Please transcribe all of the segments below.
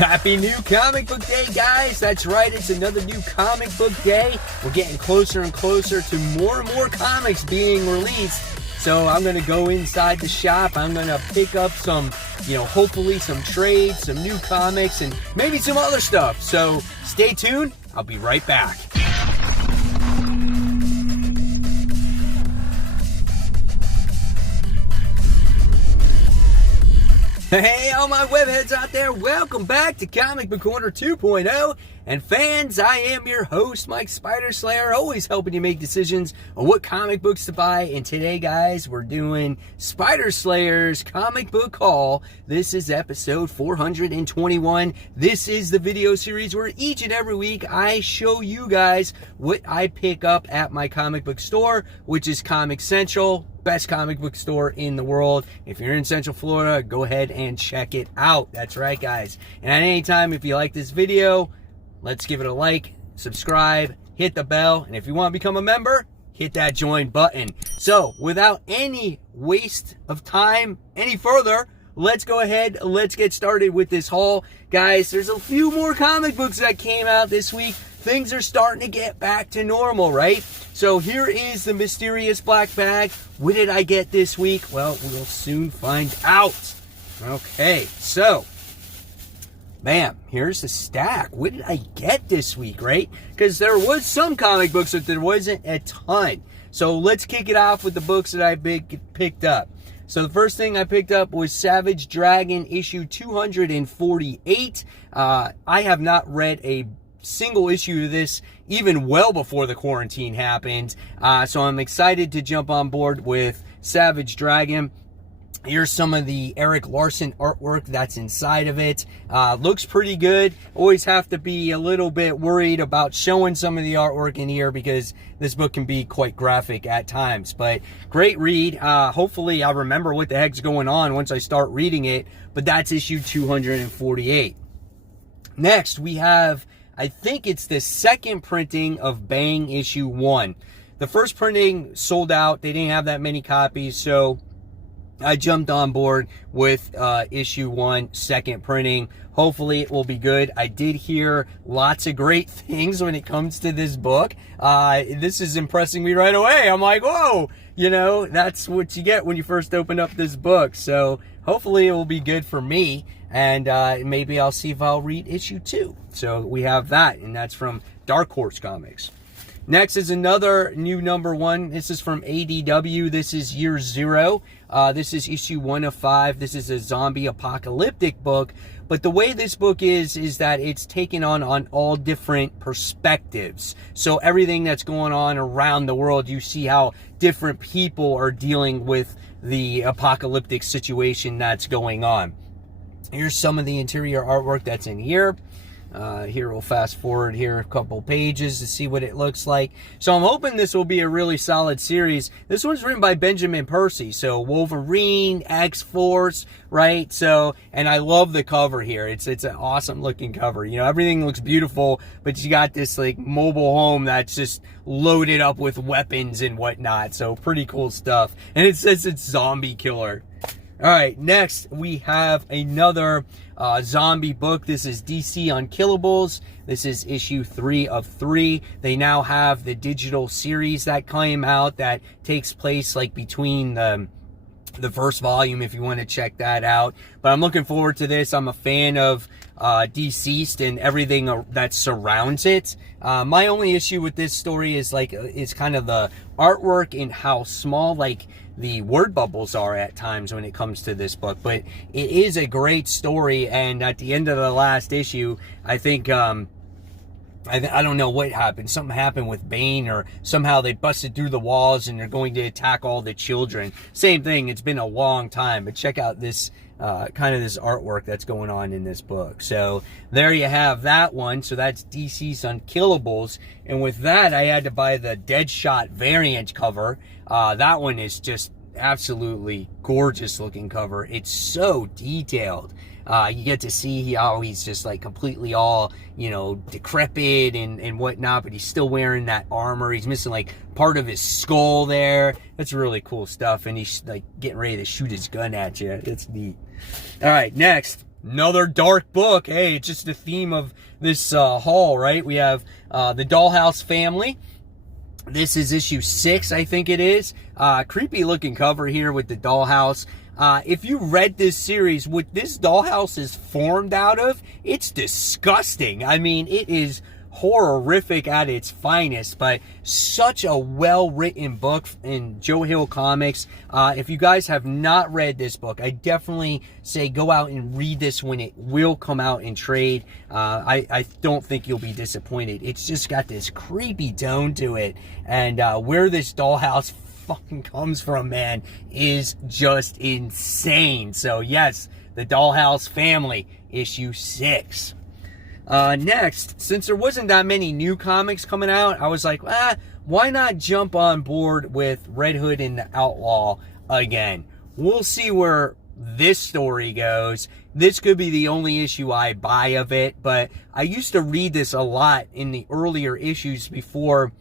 Happy new comic book day, guys. That's right, it's another new comic book day. We're getting closer and closer to more and more comics being released. So I'm going to go inside the shop. I'm going to pick up some, hopefully some trades, some new comics, and maybe some other stuff. So stay tuned. I'll be right back. Hey, all my webheads out there, welcome back to Comic Book Corner 2.0. And fans, I am your host, Mike Spider Slayer, always helping you make decisions on what comic books to buy. And today, guys, we're doing Spider Slayer's Comic Book Haul. This is episode 421. This is the video series where each and every week I show you guys what I pick up at my comic book store, which is Comic Central. Best comic book store in the world. If you're in Central Florida, go ahead and check it out. That's right, guys. And at any time, if you like this video, let's give it a like, subscribe, hit the bell, and if you want to become a member, hit that join button. So, without any waste of time any further, let's go ahead, let's get started with this haul. Guys, there's a few more comic books that came out this week. Things are starting to get back to normal, right? So here is the mysterious black bag. What did I get this week? Well, we'll soon find out. Okay, so, bam, here's the stack. What did I get this week, right? Because there was some comic books, but there wasn't a ton. So let's kick it off with the books that I picked up. So the first thing I picked up was Savage Dragon issue 248. I have not read a single issue of this even well before the quarantine happened, so I'm excited to jump on board with Savage Dragon. Here's some of the Eric Larson artwork that's inside of it. Looks pretty good. Always have to be a little bit worried about showing some of the artwork in here because this book can be quite graphic at times, but great read. Hopefully I'll remember what the heck's going on once I start reading it, but that's issue 248. Next we have, I think it's the second printing of Bang issue 1. The first printing sold out. They didn't have that many copies, so I jumped on board with issue 1, second printing. Hopefully it will be good. I did hear lots of great things when it comes to this book. This is impressing me right away. I'm like, whoa, that's what you get when you first open up this book. So hopefully it will be good for me. And maybe I'll see if I'll read issue 2. So we have that, and that's from Dark Horse Comics. Next is another new number 1. This is from ADW. This is Year 0. This is issue 1 of 5. This is a zombie apocalyptic book. But the way this book is that it's taken on all different perspectives. So everything that's going on around the world, you see how different people are dealing with the apocalyptic situation that's going on. Here's some of the interior artwork that's in here. Here we'll fast forward here a couple pages to see what it looks like. So I'm hoping this will be a really solid series. This one's written by Benjamin Percy. So Wolverine, X-Force, right? So, and I love the cover here. It's an awesome looking cover. Everything looks beautiful, but you got this like mobile home that's just loaded up with weapons and whatnot. So pretty cool stuff. And it says it's zombie killer. All right, next we have another zombie book. This is DC Unkillables. This is issue 3 of 3. They now have the digital series that came out that takes place like between the first volume, if you want to check that out. But I'm looking forward to this. I'm a fan of Deceased and everything that surrounds it. My only issue with this story is kind of the artwork and how small the word bubbles are at times when it comes to this book. But it is a great story, and at the end of the last issue, I think I don't know what happened. Something happened with Bane, or somehow they busted through the walls and they're going to attack all the children. Same thing. It's been a long time, but check out this kind of this artwork that's going on in this book. So there you have that one. So that's DC's Unkillables. And with that, I had to buy the Deadshot variant cover. That one is just absolutely gorgeous looking cover. It's so detailed. You get to see how he's just like completely all, decrepit and whatnot, but he's still wearing that armor. He's missing like part of his skull there. That's really cool stuff. And he's like getting ready to shoot his gun at you. It's neat. All right, next another dark book. Hey, it's just the theme of this haul, right? We have the Dollhouse Family. This is issue 6, I think it is. Creepy looking cover here with the dollhouse. If you read this series, what this dollhouse is formed out of, it's disgusting. I mean, it is horrific at its finest, but such a well-written book in Joe Hill Comics. If you guys have not read this book, I definitely say go out and read this when it will come out in trade. I don't think you'll be disappointed. It's just got this creepy tone to it, and where this dollhouse fucking comes from, man, is just insane. So yes, the Dollhouse Family, issue 6. Next, since there wasn't that many new comics coming out, I was like, why not jump on board with Red Hood and the Outlaw again? We'll see where this story goes. This could be the only issue I buy of it, but I used to read this a lot in the earlier issues before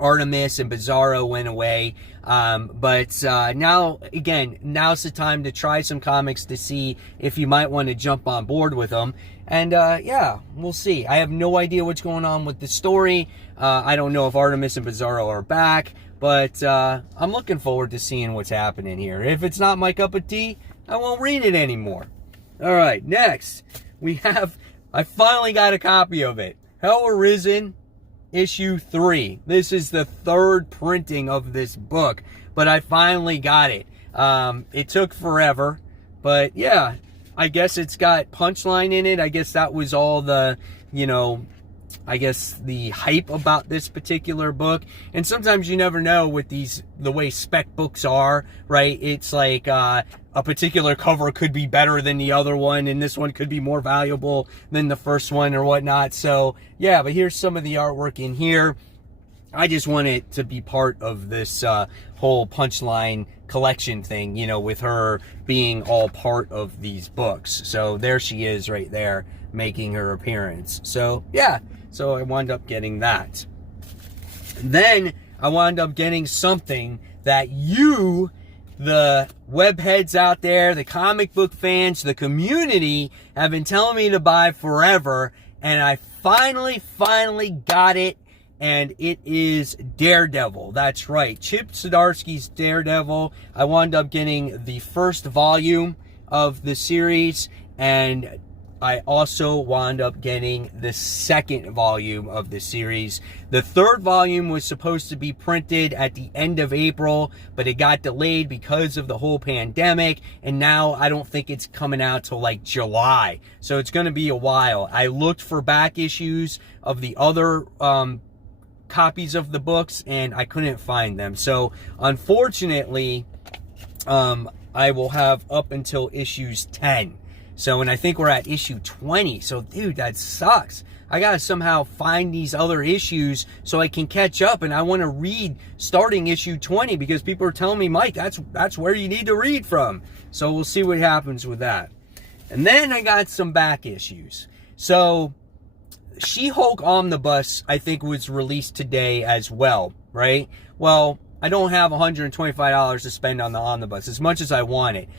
Artemis and Bizarro went away. But now, again, now's the time to try some comics to see if you might want to jump on board with them. And yeah, we'll see. I have no idea what's going on with the story. I don't know if Artemis and Bizarro are back, but I'm looking forward to seeing what's happening here. If it's not my cup of tea, I won't read it anymore. All right, next, I finally got a copy of it. Hell Arisen, issue 3. This is the 3rd printing of this book, but I finally got it. It took forever, but yeah, I guess it's got Punchline in it. I guess that was all the, I guess the hype about this particular book. And sometimes you never know with the way spec books are, right? It's like a particular cover could be better than the other one, and this one could be more valuable than the first one or whatnot. So yeah, but here's some of the artwork in here. I just want it to be part of this whole Punchline collection thing, with her being all part of these books. So there she is right there making her appearance. So yeah, so I wound up getting that. Then I wound up getting something that you, the webheads out there, the comic book fans, the community, have been telling me to buy forever, and I finally got it. And it is Daredevil. That's right. Chip Zdarsky's Daredevil. I wound up getting the first volume of the series, and I also wound up getting the second volume of the series. The third volume was supposed to be printed at the end of April, but it got delayed because of the whole pandemic, and now I don't think it's coming out till like July. So it's going to be a while. I looked for back issues of the other copies of the books, and I couldn't find them. So unfortunately, I will have up until issues 10. So, and I think we're at issue 20. So dude, that sucks. I gotta somehow find these other issues so I can catch up, and I want to read starting issue 20 because people are telling me, Mike, that's where you need to read from. So we'll see what happens with that. And then I got some back issues. So She-Hulk Omnibus, I think, was released today as well, right? Well, I don't have $125 to spend on the omnibus as much as I want it.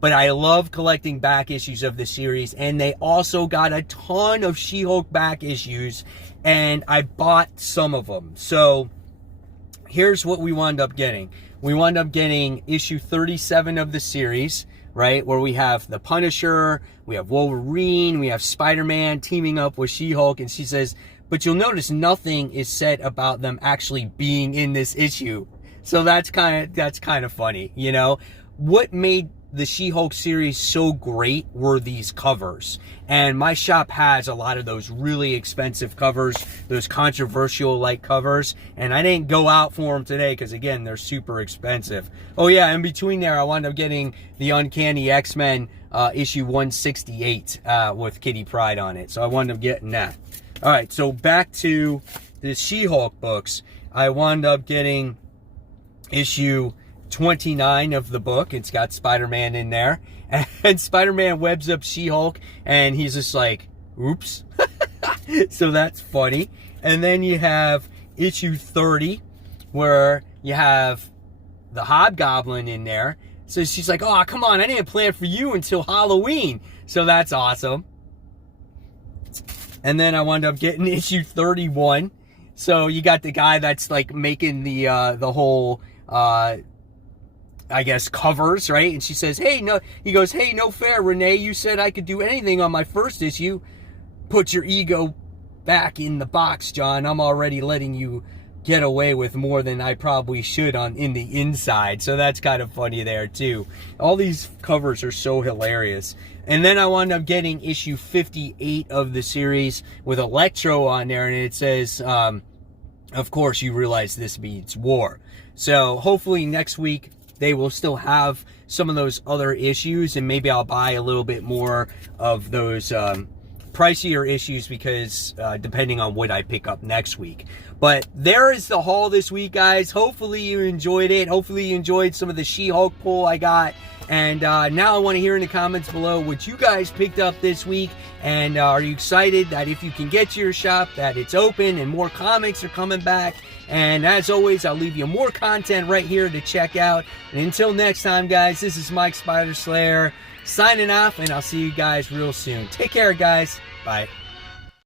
But I love collecting back issues of the series, and they also got a ton of She-Hulk back issues, and I bought some of them. So here's what we wound up getting. We wound up getting issue 37 of the series, right, where we have the Punisher, we have Wolverine, we have Spider-Man teaming up with She-Hulk, and she says, but you'll notice nothing is said about them actually being in this issue. So that's kind of funny, What made the She-Hulk series so great were these covers, and my shop has a lot of those really expensive covers, those controversial like covers, and I didn't go out for them today because again, they're super expensive. Oh yeah, in between there I wound up getting the Uncanny X-Men issue 168 with Kitty Pryde on it, so I wound up getting that. All right, so back to the She-Hulk books. I wound up getting issue 29 of the book. It's got Spider-Man in there, and Spider-Man webs up She-Hulk, and he's just like, oops. So that's funny. And then you have issue 30, where you have the Hobgoblin in there. So she's like, oh, come on, I didn't plan for you until Halloween. So that's awesome. And then I wound up getting issue 31. So you got the guy that's like making the whole I guess covers, right? And she says, "Hey, no," he goes, "Hey, no fair, Renee. You said I could do anything on my first issue. Put your ego back in the box, John. I'm already letting you get away with more than I probably should in the inside." So that's kind of funny there too. All these covers are so hilarious. And then I wound up getting issue 58 of the series with Electro on there, and it says, of course you realize this means war. So hopefully next week they will still have some of those other issues, and maybe I'll buy a little bit more of those pricier issues, because depending on what I pick up next week. But there is the haul this week, guys. Hopefully you enjoyed it. Hopefully you enjoyed some of the She-Hulk pull I got. And now I want to hear in the comments below what you guys picked up this week. And are you excited that if you can get to your shop, that it's open and more comics are coming back? And as always, I'll leave you more content right here to check out. And until next time, guys, this is Mike Spider Slayer signing off, and I'll see you guys real soon. Take care, guys. Bye.